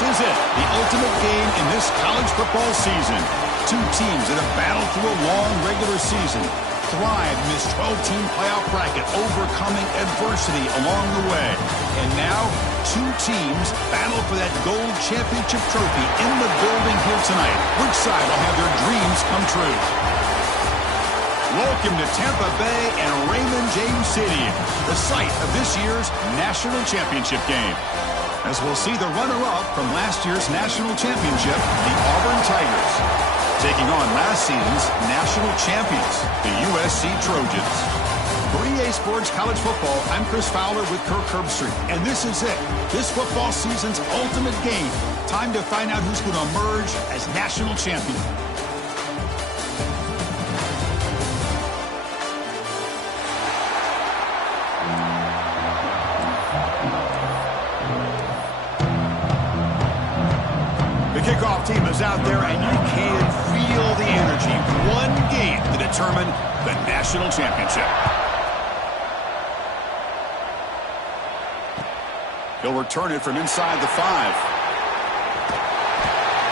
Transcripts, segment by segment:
is it, the ultimate game in this college football season. Two teams that have battled through a long regular season, thrived in this 12-team playoff bracket, overcoming adversity along the way. And now, two teams battle for that gold championship trophy in the building here tonight. Which side will have their dreams come true? Welcome to Tampa Bay and Raymond James City, the site of this year's national championship game. As we'll see the runner-up from last year's national championship, the Auburn Tigers, taking on last season's national champions, the USC Trojans. For EA Sports College Football, I'm Chris Fowler with Kirk Herbstreit, and this is it. This football season's ultimate game. Time to find out who's going to emerge as national champion. The kickoff team is out there, and you can feel the energy. One game to determine the national championship. He'll return it from inside the 5.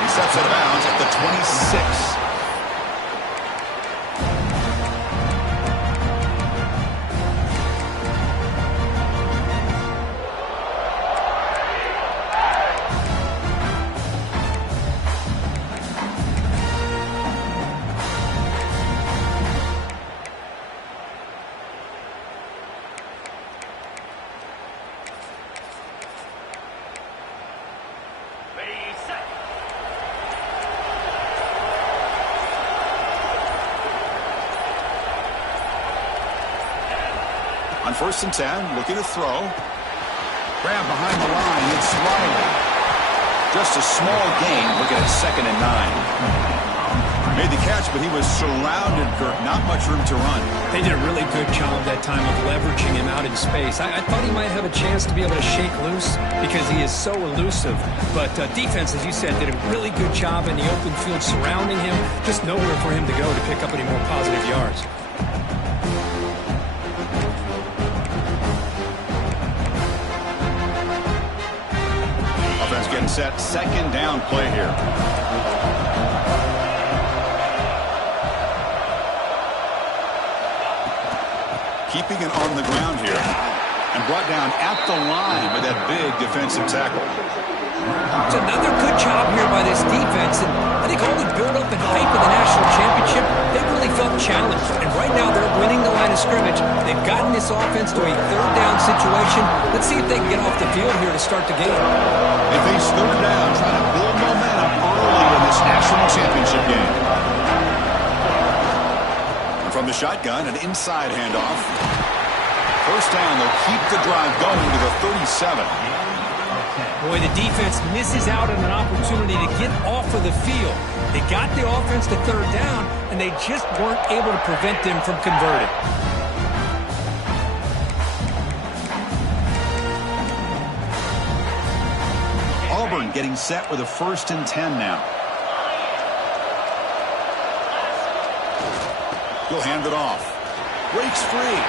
He steps out of bounds at the 26. On 1st and 10, looking to throw. Grab behind the line, it's Riley. Just a small gain, looking at 2nd and 9. Made the catch, but he was surrounded, Kirk. Not much room to run. They did a really good job that time of leveraging him out in space. I thought he might have a chance to be able to shake loose because he is so elusive. But defense, as you said, did a really good job in the open field surrounding him. Just nowhere for him to go to pick up any more positive yards. Offense getting set. 2nd down play here. Keeping it on the ground here. And brought down at the line by that big defensive tackle. It's another good job here by this defense. And I think all the build-up and hype of the national championship, they really felt challenged. And right now they're winning the line of scrimmage. They've gotten this offense to a 3rd down situation. Let's see if they can get off the field here to start the game. They face 3rd down, trying to build momentum early in this national championship game. And from the shotgun, an inside handoff. 1st down, they'll keep the drive going to the 37. Boy, the defense misses out on an opportunity to get off of the field. They got the offense to 3rd down, and they just weren't able to prevent them from converting. Auburn getting set with a 1st and 10 now. He'll hand it off. Breaks free.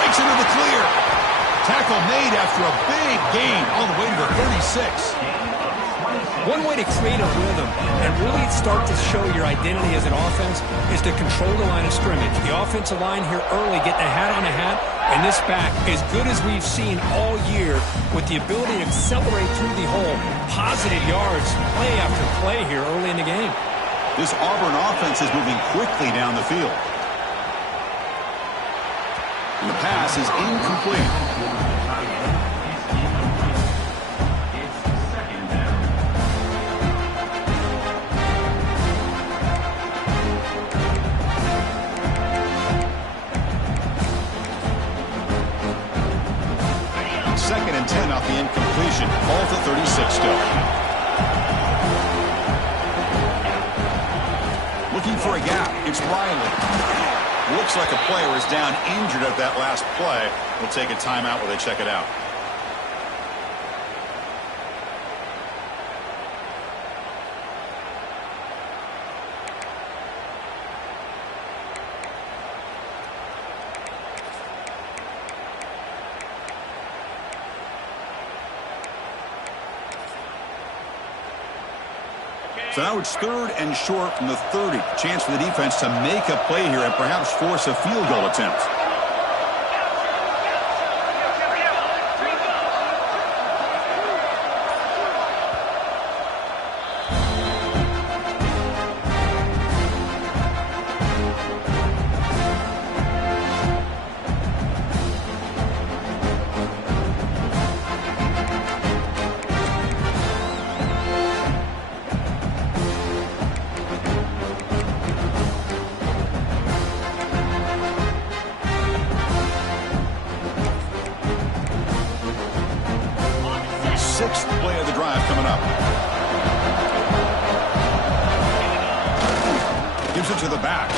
Breaks into the clear. Tackle made after a big gain all the way to the 36. One way to create a rhythm and really start to show your identity as an offense is to control the line of scrimmage. The offensive line here early getting a hat on a hat, and this back, as good as we've seen all year, with the ability to accelerate through the hole, positive yards, play after play here early in the game. This Auburn offense is moving quickly down the field. And the pass is incomplete. Second and 10 off the incompletion. Ball to 36 still. Looking for a gap. It's Riley. Looks like a player is down injured at that last play. We'll take a timeout while they check it out. So now it's 3rd and short from the 30. Chance for the defense to make a play here and perhaps force a field goal attempt. Sixth play of the drive coming up. Gives it to the back.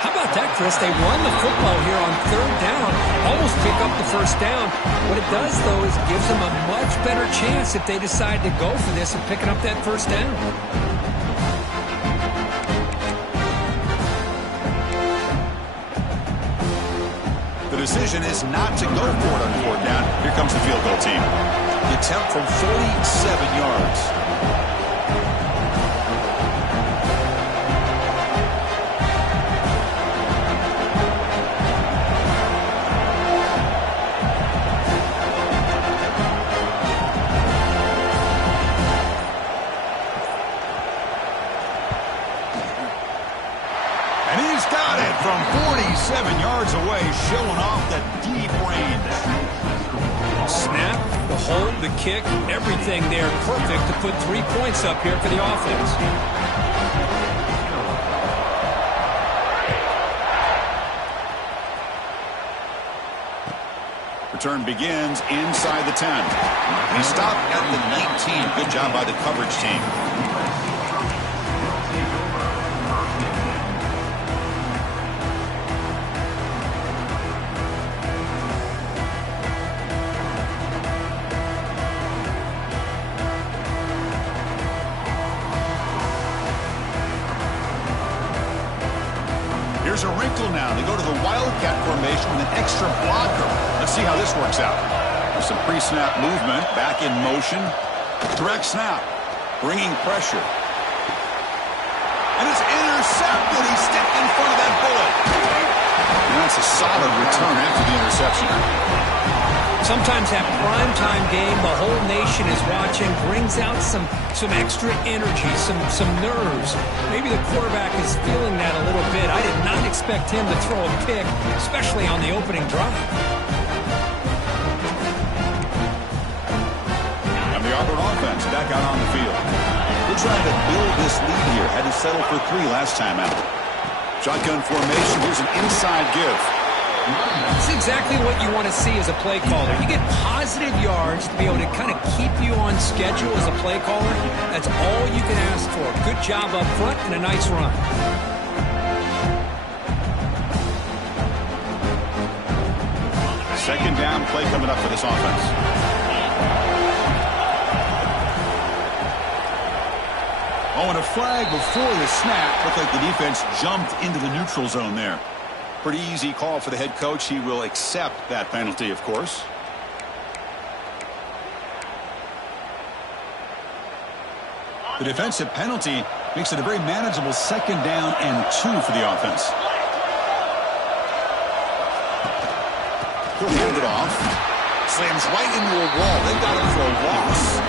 How about that, Chris? They run the football here on 3rd down, almost pick up the 1st down. What it does, though, is gives them a much better chance if they decide to go for this and picking up that 1st down. The decision is not to go for it on 4th down. Here comes the field goal team. The attempt from 47 yards. And he's got it from 47 yards away, showing off the deep range. Snap, the hold, the kick, everything there perfect to put 3 points up here for the offense. Return begins inside the 10. He stopped at the 19. Good job by the coverage team. Here's a wrinkle now. They go to the Wildcat formation with an extra blocker. Let's see how this works out. There's some pre-snap movement. Back in motion. Direct snap. Bringing pressure. And it's intercepted. He stepped in front of that bullet. And that's a solid return after the interception. Sometimes that primetime game, the whole nation is watching, brings out some extra energy, some nerves. Maybe the quarterback is feeling that a little bit. I did not expect him to throw a pick, especially on the opening drive. And the Auburn offense back out on the field. They're trying to build this lead here. Had to settle for 3 last time out. Shotgun formation. Here's an inside give. It's exactly what you want to see as a play caller. You get positive yards to be able to kind of keep you on schedule as a play caller. That's all you can ask for. Good job up front and a nice run. Second down play coming up for this offense. Oh, and a flag before the snap. Looked like the defense jumped into the neutral zone there. Pretty easy call for the head coach. He will accept that penalty, of course. The defensive penalty makes it a very manageable 2nd down and 2 for the offense. He'll hand it off. Slams right into a wall. They got him for a loss.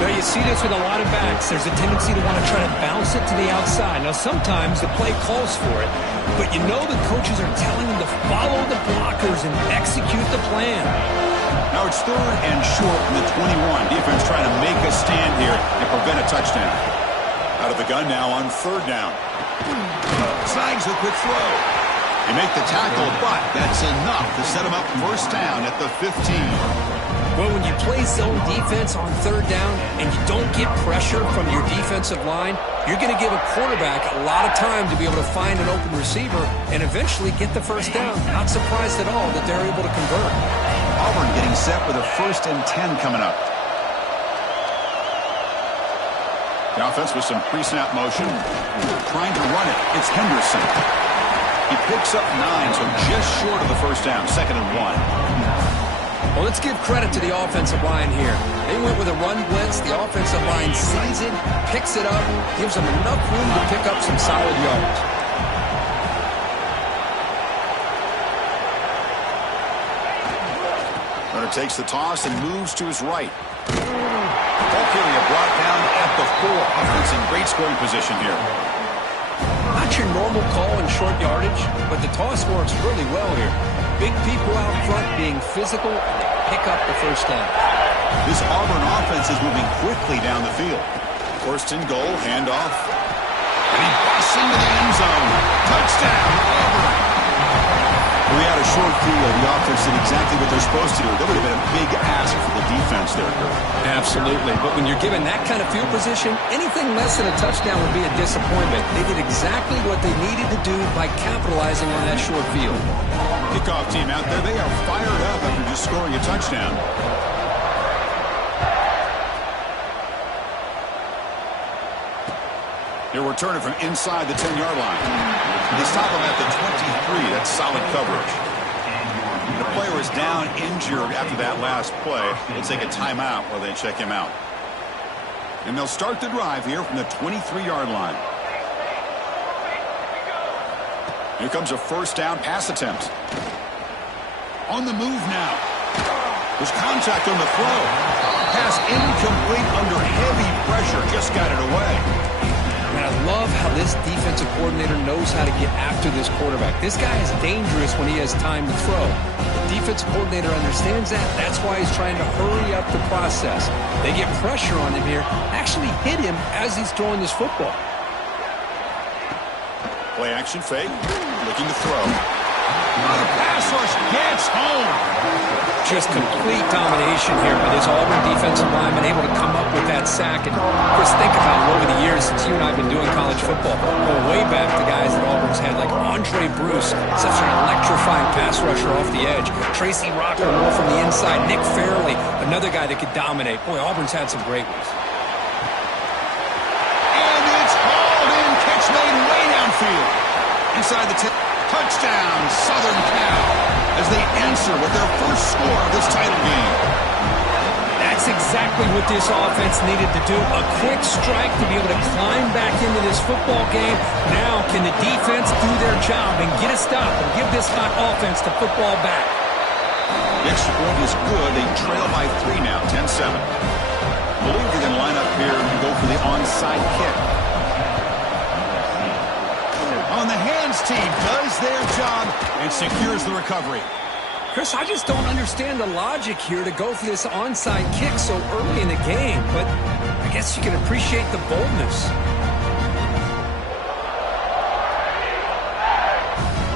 Now, you see this with a lot of backs. There's a tendency to want to try to bounce it to the outside. Now, sometimes the play calls for it, but you know the coaches are telling them to follow the blockers and execute the plan. Now it's 3rd and short from the 21. Defense trying to make a stand here and prevent a touchdown. Out of the gun now on 3rd down. Snags the quick throw. They make the tackle, but that's enough to set him up 1st down at the 15. Well, when you play zone defense on 3rd down and you don't get pressure from your defensive line, you're going to give a quarterback a lot of time to be able to find an open receiver and eventually get the 1st down. Not surprised at all that they're able to convert. Auburn getting set with a 1st and 10 coming up. The offense with some pre-snap motion. Trying to run it. It's Henderson. He picks up 9, so just short of the 1st down. 2nd and 1. Well, let's give credit to the offensive line here. They went with a run blitz. The offensive line sees it, picks it up, gives them enough room to pick up some solid yards. Runner takes the toss and moves to his right. Ball carrier brought down at the 4. Offense in great scoring position here. Not your normal call in short yardage, but the toss works really well here. Big people out front being physical, and they pick up the first down. This Auburn offense is moving quickly down the field. First and goal, handoff. And he busts into the end zone. Touchdown, Auburn. We had a short field. The offense did exactly what they're supposed to do. That would have been a big ask for the defense there, Kurt. Absolutely. But when you're given that kind of field position, anything less than a touchdown would be a disappointment. They did exactly what they needed to do by capitalizing on that short field. Kickoff team out there, they are fired up after just scoring a touchdown. They're returning from inside the 10-yard line. They stop him at the 23. That's solid coverage. The player is down injured after that last play. They'll take a timeout while they check him out. And they'll start the drive here from the 23-yard line. Here comes a first down pass attempt. On the move now. There's contact on the throw. Pass incomplete under heavy pressure. Just got it away. And I love how this defensive coordinator knows how to get after this quarterback. This guy is dangerous when he has time to throw. The defensive coordinator understands that. That's why he's trying to hurry up the process. They get pressure on him here, actually hit him as he's throwing this football. Play action fake, looking to throw. The pass rush gets home. Just complete domination here by this Auburn defensive lineman, able to come up with that sack. And just think about it over the years since you and I have been doing college football. Go way back to guys that Auburn's had, like Andre Bruce, such an electrifying pass rusher off the edge. Tracy Rocker, more from the inside. Nick Fairley, another guy that could dominate. Boy, Auburn's had some great ones. And it's hauled in. Catch made way downfield. Inside the 10. Touchdown, Southern Cal, as they answer with their first score of this title game. That's exactly what this offense needed to do. A quick strike to be able to climb back into this football game. Now, can the defense do their job and get a stop and give this hot offense the football back? The extra point is good. They trail by 3 now, 10-7. I believe they're going to line up here and go for the onside kick. On the hands team does their job and secures the recovery. Chris, I just don't understand the logic here to go for this onside kick so early in the game, but I guess you can appreciate the boldness.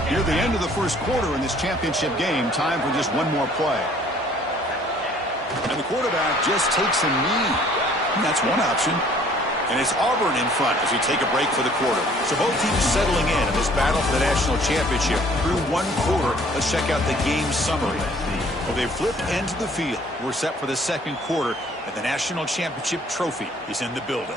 Near the end of the first quarter in this championship game, time for just one more play. And the quarterback just takes a knee. And that's one option. And it's Auburn in front as we take a break for the quarter. So both teams settling in this battle for the national championship. Through one quarter, let's check out the game summary. Well, they flipped into the field. We're set for the second quarter, and the national championship trophy is in the building.